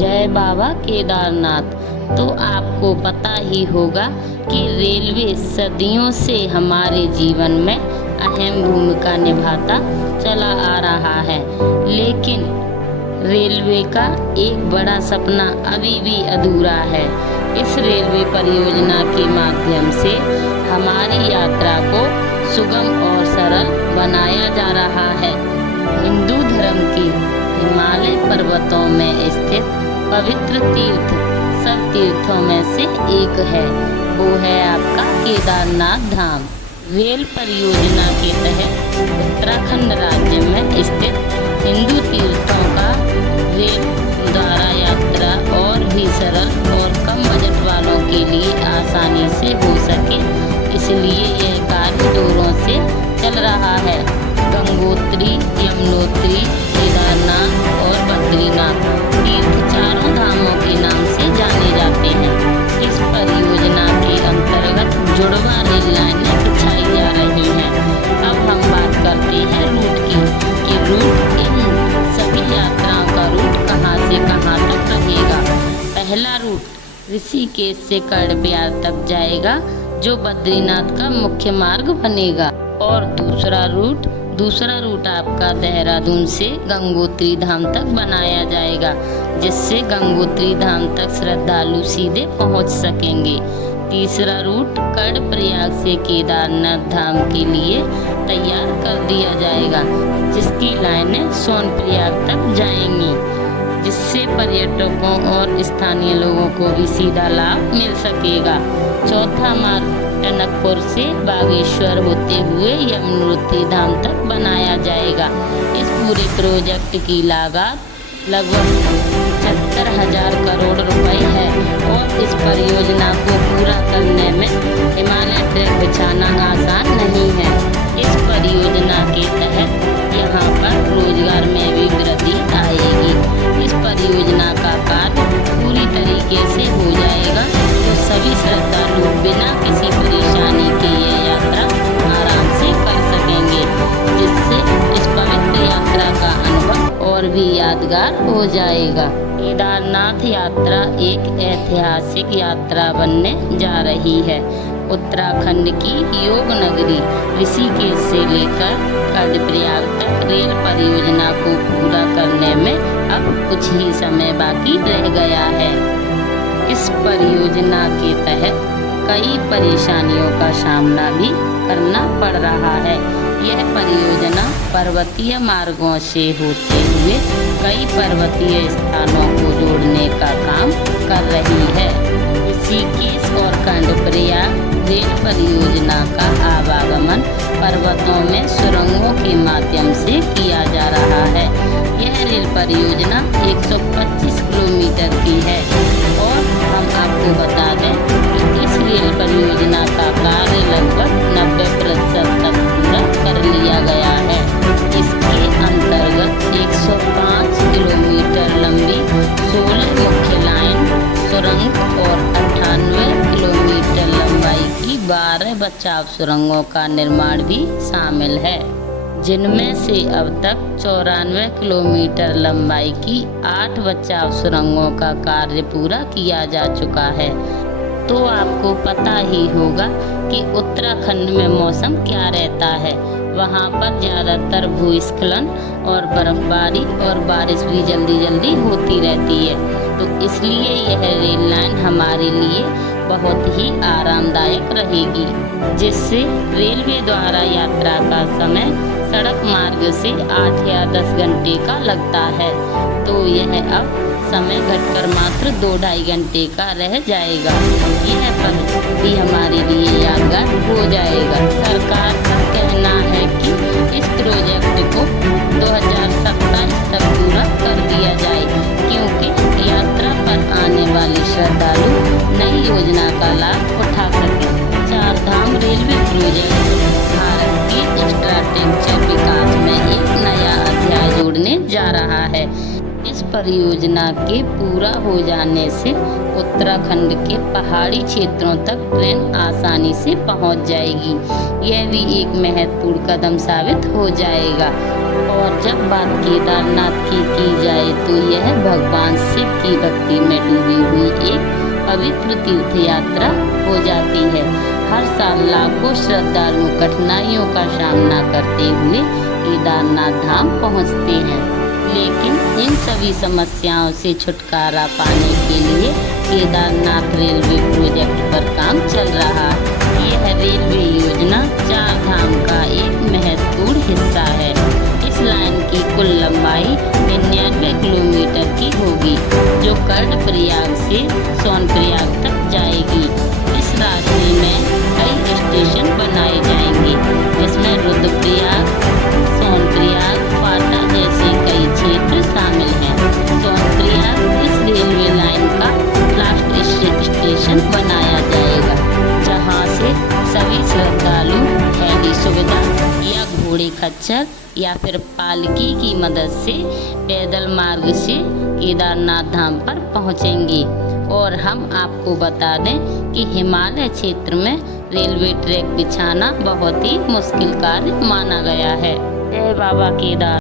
जय बाबा केदारनाथ। तो आपको पता ही होगा कि रेलवे सदियों से हमारे जीवन में अहम भूमिका निभाता चला आ रहा है, लेकिन रेलवे का एक बड़ा सपना अभी भी अधूरा है। इस रेलवे परियोजना के माध्यम से हमारी यात्रा को सुगम और सरल बनाया जा रहा है। हिंदू धर्म के हिमालय पर्वतों में स्थित पवित्र तीर्थ सब तीर्थों में से एक है, वो है आपका केदारनाथ धाम। रेल परियोजना के तहत उत्तराखंड राज्य में स्थित हिंदू तीर्थों का रेल द्वारा यात्रा और भी सरल और कम बजट वालों के लिए आसानी से हो सके, इसलिए यह कार्य जोरों से चल रहा है। गंगोत्री, यमुनोत्री, केदारनाथ और बद्रीनाथ तीर्थ चारों धामों के नाम से जाने जाते हैं। इस परियोजना के अंतर्गत जुड़वा रेल लाइनें बिछाई जा रही हैं। अब हम बात करते हैं रूट की, कि रूट इन सभी यात्राओं का रूट कहां से कहां तक रहेगा। पहला रूट ऋषिकेश से कर्णप्रयाग तक जाएगा, जो बद्रीनाथ का मुख्य मार्ग बनेगा। और दूसरा रूट आपका देहरादून से गंगोत्री धाम तक बनाया जाएगा, जिससे गंगोत्री धाम तक श्रद्धालु सीधे पहुंच सकेंगे। तीसरा रूट कर्णप्रयाग से केदारनाथ धाम के लिए तैयार कर दिया जाएगा, जिसकी लाइनें सोनप्रयाग तक जाएंगी, जिससे पर्यटकों और स्थानीय लोगों को भी सीधा लाभ मिल सकेगा। चौथा मार्ग टनकपुर से बागेश्वर होते हुए यमुनोत्री धाम तक बनाया जाएगा। इस पूरे प्रोजेक्ट की लागत लगभग 75,000 करोड़ रुपए है और इस परियोजना को पूरा करने में हिमालय ट्रैक बिछाना आसान नहीं है। इस परियोजना के तहत यहाँ पर रोजगार में भी वृद्धि आएगी। इस परियोजना का कार्य पूरी तरीके से हो जाएगा तो सभी श्रद्धालु बिना किसी परेशानी के ये यात्रा आराम से कर सकेंगे, जिससे इस पवित्र यात्रा का अनुभव और भी यादगार हो जाएगा। केदारनाथ यात्रा एक ऐतिहासिक यात्रा बनने जा रही है। उत्तराखंड की योग नगरी ऋषिकेश से लेकर कर्णप्रयाग तक रेल परियोजना को पूरा करने में अब कुछ ही समय बाकी रह गया है। इस परियोजना के तहत कई परेशानियों का सामना भी करना पड़ रहा है। यह परियोजना पर्वतीय मार्गों से होते हुए कई पर्वतीय स्थानों को जोड़ने का काम कर रही है। ऋषिकेश और कर्णप्रयाग रेल परियोजना का आवागमन पर्वतों में सुरंगों के माध्यम से किया जा रहा है। यह रेल परियोजना 125 किलोमीटर की है और हम आपको बता दें कि इस रेल परियोजना का कार्य लगभग 90% तक पूरा कर लिया गया है। इसके अंतर्गत 105 किलोमीटर लंबी 16 मुख्य लाइन सुरंग और 98 किलोमीटर लंबाई की 12 बचाव सुरंगों का निर्माण भी शामिल है, जिनमें से अब तक 94 किलोमीटर लंबाई की 8 बचाव सुरंगों का कार्य पूरा किया जा चुका है। तो आपको पता ही होगा कि उत्तराखंड में मौसम क्या रहता है। वहाँ पर ज़्यादातर भूस्खलन और बर्फबारी और बारिश भी जल्दी होती रहती है, तो इसलिए यह रेल लाइन हमारे लिए बहुत ही आरामदायक रहेगी, जिससे रेलवे द्वारा यात्रा का समय सड़क मार्ग से 8 या 10 घंटे का लगता है, तो यह अब समय घटकर मात्र 2-2.5 घंटे का रह जाएगा। यह पल भी हमारे लिए यादगार हो जाएगा। सरकार का कहना है कि इस प्रोजेक्ट को 2027 तक पूरा कर दिया जाए, क्योंकि यात्रा पर आने वाले श्रद्धालु नई योजना का लाभ उठा सके। 4 धाम रेलवे प्रोजेक्ट भारत के स्ट्रैटेजिक विकास में एक नया अध्याय जोड़ने जा रहा है। इस परियोजना के पूरा हो जाने से उत्तराखंड के पहाड़ी क्षेत्रों तक ट्रेन आसानी से पहुंच जाएगी। यह भी एक महत्वपूर्ण कदम साबित हो जाएगा। और जब बात केदारनाथ की जाए तो यह भगवान शिव की भक्ति में डूबी हुई एक पवित्र तीर्थ यात्रा हो जाती है। हर साल लाखों श्रद्धालु कठिनाइयों का सामना करते हुए केदारनाथ धाम पहुंचते हैं, लेकिन इन सभी समस्याओं से छुटकारा पाने के लिए केदारनाथ रेलवे प्रोजेक्ट पर काम चल रहा है। यह रेलवे योजना 4 धाम का एक महत्वपूर्ण हिस्सा है। इस लाइन की कुल लंबाई 99 किलोमीटर की होगी, जो कर्णप्रयाग से सोनप्रयाग तक जाएगी। इस रास्ते में कई स्टेशन बनाए जाएंगे, जिसमें रुद्रप्रयाग, सोनप्रयाग, फाटा जैसे कई क्षेत्र शामिल हैं। सोनप्रयाग इस रेलवे लाइन का लास्ट स्टेशन बनाया जाएगा, जहां से सभी श्रद्धालु हेली सुविधा या घोड़े खच्चर या फिर पालकी की मदद से पैदल मार्ग से केदारनाथ धाम पर पहुंचेंगे। और हम आपको बता दें कि हिमालय क्षेत्र में रेलवे ट्रैक बिछाना बहुत ही मुश्किल कार्य माना गया है। जय बाबा केदार।